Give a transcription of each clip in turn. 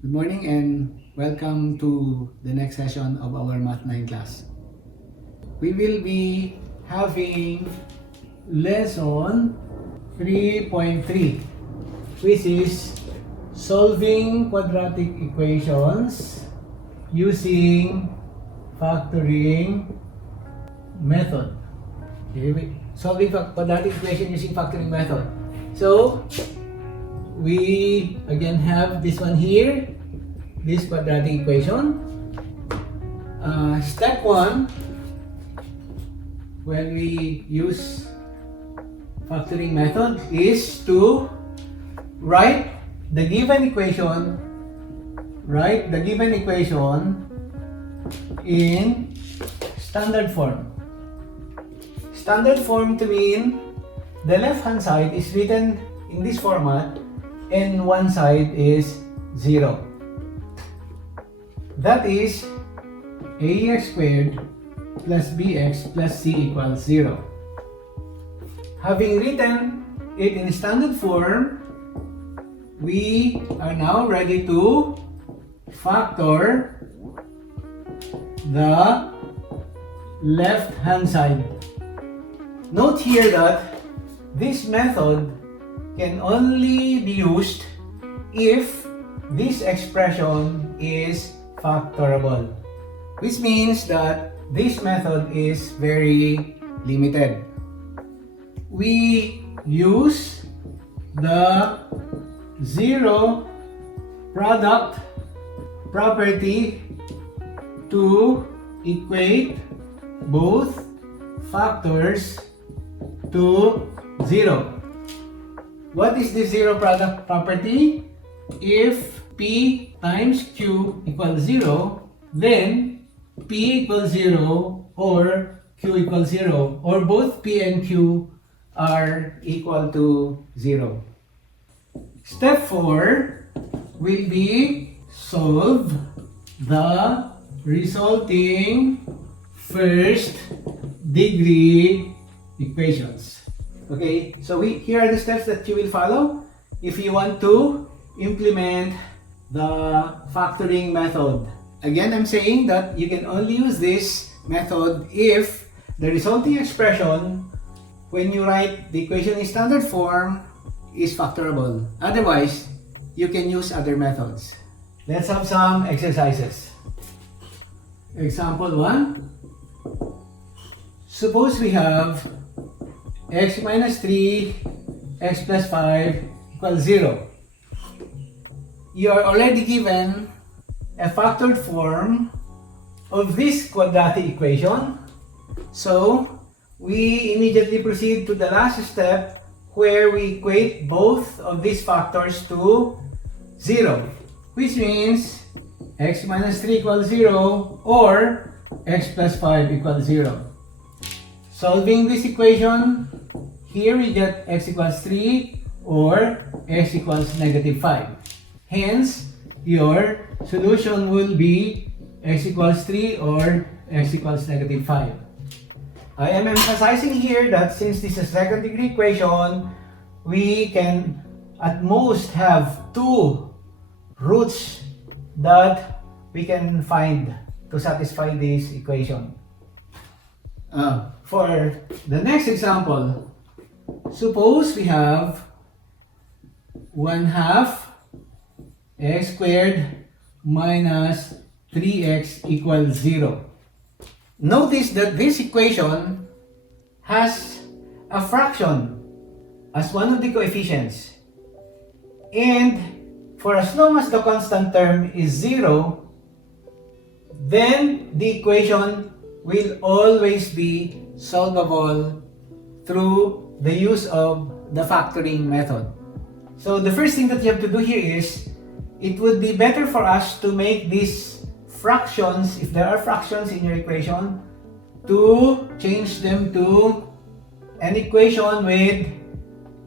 Good morning and welcome to the next session of our Math 9 class. We will be having lesson 3.3, which is solving quadratic equations using factoring method. Okay, solving quadratic equation using factoring method. So we again have this one here, this quadratic equation. Step 1, when we use factoring method, is to write the given equation in standard form. Standard form to mean the left hand side is written in this format and one side is 0. That is ax squared plus bx plus c equals 0. Having written it in standard form, we are now ready to factor the left hand side. Note here that this method can only be used if this expression is factorable, which means that this method is very limited. We use the zero product property to equate both factors to 0. What is the zero product property? If P times Q equals 0, then P equals 0 or Q equals 0, or both P and Q are equal to 0. Step 4 will be solve the resulting first degree equations. Okay, so here are the steps that you will follow if you want to implement the factoring method. Again, I'm saying that you can only use this method if the resulting expression, when you write the equation in standard form, is factorable. Otherwise, you can use other methods. Let's have some exercises. Example 1. Suppose we have x minus 3, x plus 5 equals 0. You are already given a factored form of this quadratic equation. So, we immediately proceed to the last step where we equate both of these factors to 0, which means x minus 3 equals 0 or x plus 5 equals 0. Solving this equation, here we get x equals 3 or x equals negative 5. Hence, your solution will be x equals 3 or x equals negative 5. I am emphasizing here that since this is a second degree equation, we can at most have 2 roots that we can find to satisfy this equation. For the next example, suppose we have 1/2 x squared minus 3x equals 0. Notice that this equation has a fraction as one of the coefficients. And for as long as the constant term is 0, then the equation will always be solvable through the use of the factoring method. So the first thing that you have to do here is, it would be better for us to make these fractions, if there are fractions in your equation, to change them to an equation with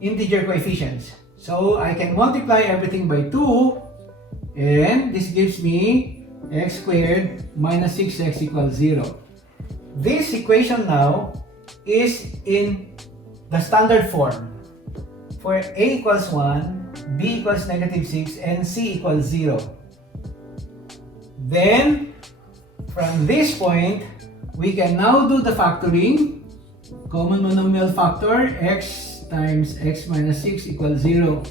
integer coefficients. So I can multiply everything by 2, and this gives me x squared minus 6x equals 0. This equation now is in the standard form, for a equals 1, b equals negative 6, and c equals 0. Then, from this point, we can now do the factoring. Common monomial factor, x times x minus 6 equals 0.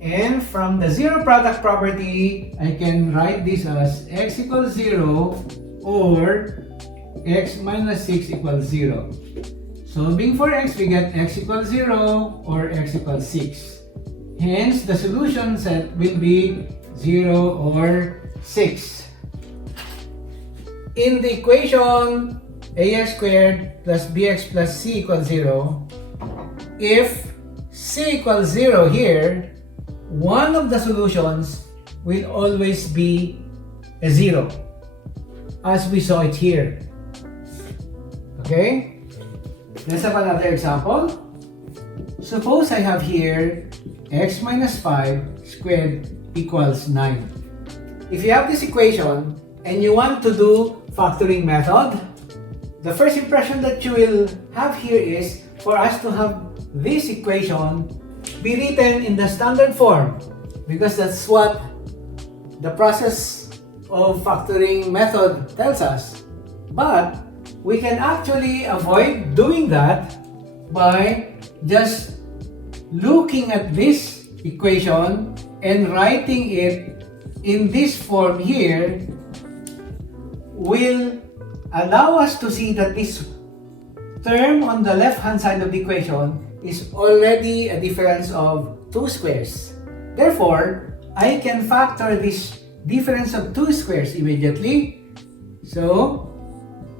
And from the zero product property, I can write this as x equals 0 or x minus 6 equals 0. Solving for x, we get x equals 0 or x equals 6. Hence, the solution set will be 0 or 6. In the equation ax squared plus bx plus c equals 0, if c equals 0 here, one of the solutions will always be a 0, as we saw it here. Okay? Let's have another example. Suppose I have here x minus 5 squared equals 9. If you have this equation and you want to do factoring method, the first impression that you will have here is for us to have this equation be written in the standard form, because that's what the process of factoring method tells us. But we can actually avoid doing that by just looking at this equation and writing it in this form here will allow us to see that this term on the left hand side of the equation is already a difference of 2 squares. Therefore, I can factor this difference of 2 squares immediately. So,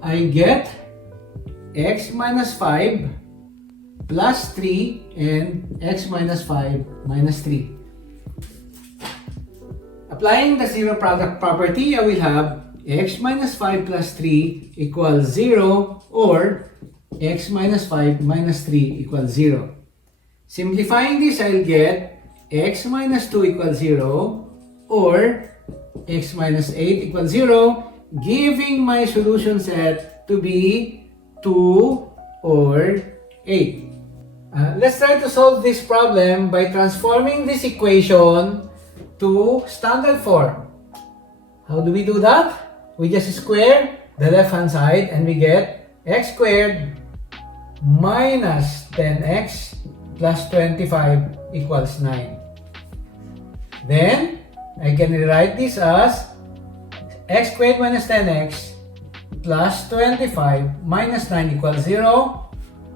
I get x minus 5 plus 3 and x minus 5 minus 3. Applying the zero product property, I will have x minus 5 plus 3 equals 0 or x minus 5 minus 3 equals 0. Simplifying this, I'll get x minus 2 equals 0 or x minus 8 equals 0, giving my solution set to be 2 or 8. Let's try to solve this problem by transforming this equation to standard form. How do we do that? We just square the left hand side and we get x squared minus 10x plus 25 equals 9. Then, I can rewrite this as x squared minus 10x plus 25 minus 9 equals 0.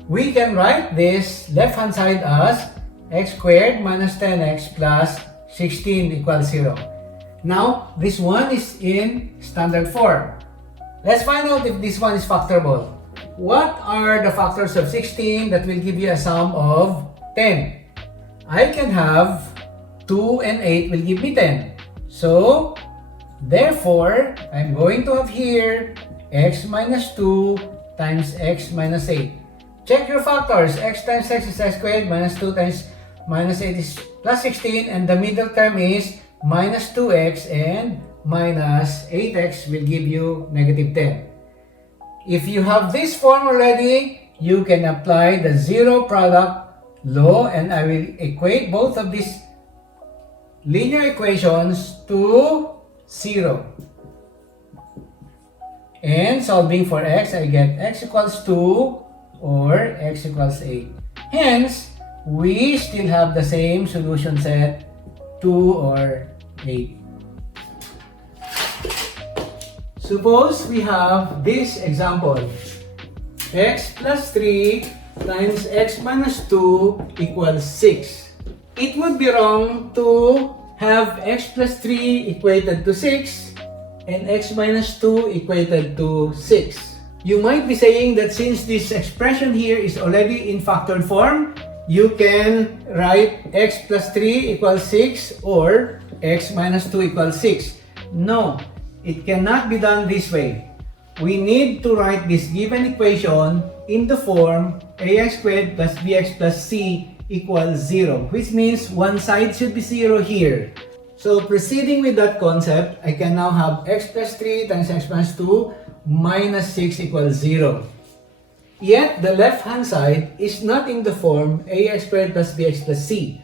We can write this left hand side as x squared minus 10x plus 16 equals 0. Now, this one is in standard form. Let's find out if this one is factorable. What are the factors of 16 that will give you a sum of 10? I can have 2 and 8 will give me 10. So, therefore, I'm going to have here x minus 2 times x minus 8. Check your factors. X times x is x squared, minus 2 times minus 8 is plus 16, and the middle term is minus 2x and minus 8x will give you negative 10. If you have this form already, you can apply the zero product law, and I will equate both of these linear equations to 0. And solving for x, I get x equals 2 or x equals 8. Hence, we still have the same solution set, 2 or 8. Suppose we have this example. X plus 3 times x minus 2 equals 6. It would be wrong to have x plus 3 equated to 6 and x minus 2 equated to 6. You might be saying that since this expression here is already in factored form, you can write x plus 3 equals 6 or x minus 2 equals 6. No, it cannot be done this way. We need to write this given equation in the form ax squared plus bx plus c equals 0, which means one side should be 0 here. So proceeding with that concept, I can now have x plus 3 times x minus 2 minus 6 equals 0. Yet the left hand side is not in the form ax squared plus bx plus c,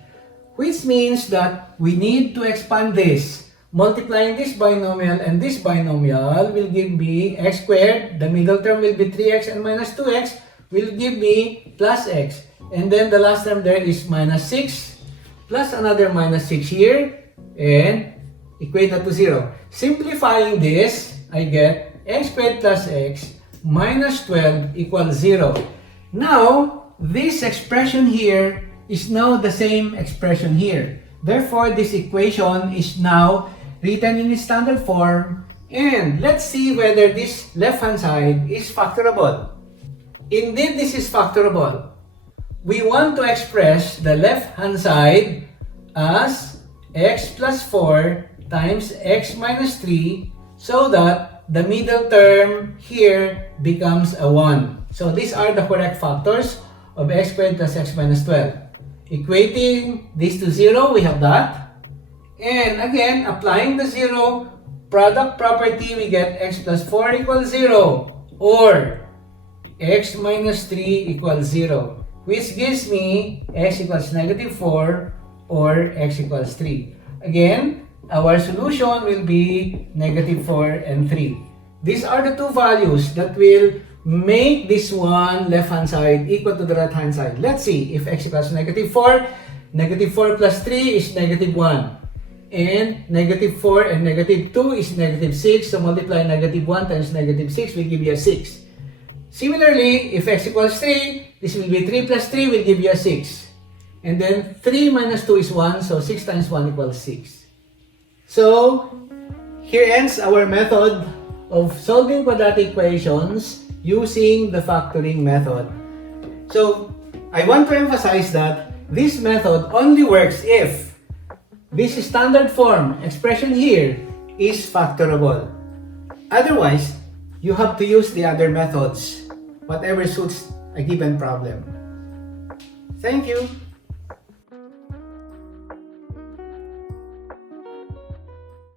which means that we need to expand this. multiplying this binomial and this binomial will give me x squared. The middle term will be 3x and minus 2x will give me plus x. And then the last term there is minus 6 plus another minus 6 here and equate that to 0. Simplifying this, I get x squared plus x minus 12 equals 0. Now, this expression here is now the same expression here. Therefore, this equation is now written in its standard form. And let's see whether this left-hand side is factorable. Indeed, this is factorable. We want to express the left-hand side as x plus 4 times x minus 3 so that the middle term here becomes a 1. So these are the correct factors of x squared plus x minus 12. Equating this to 0, we have that. And again, applying the 0 product property, we get x plus 4 equals 0 or x minus 3 equals 0, which gives me x equals negative 4 or x equals 3. Again, our solution will be negative 4 and 3. These are the two values that will make this one left-hand side equal to the right-hand side. Let's see if x equals negative 4. Negative 4 plus 3 is negative 1. And negative 4 and negative 2 is negative 6. So multiply negative 1 times negative 6 will give you a 6. Similarly, if x equals 3, this will be 3 plus 3 will give you a 6. And then 3 minus 2 is 1. So 6 times 1 equals 6. So, here ends our method of solving quadratic equations using the factoring method. So, I want to emphasize that this method only works if this standard form expression here is factorable. Otherwise, you have to use the other methods, whatever suits a given problem. Thank you.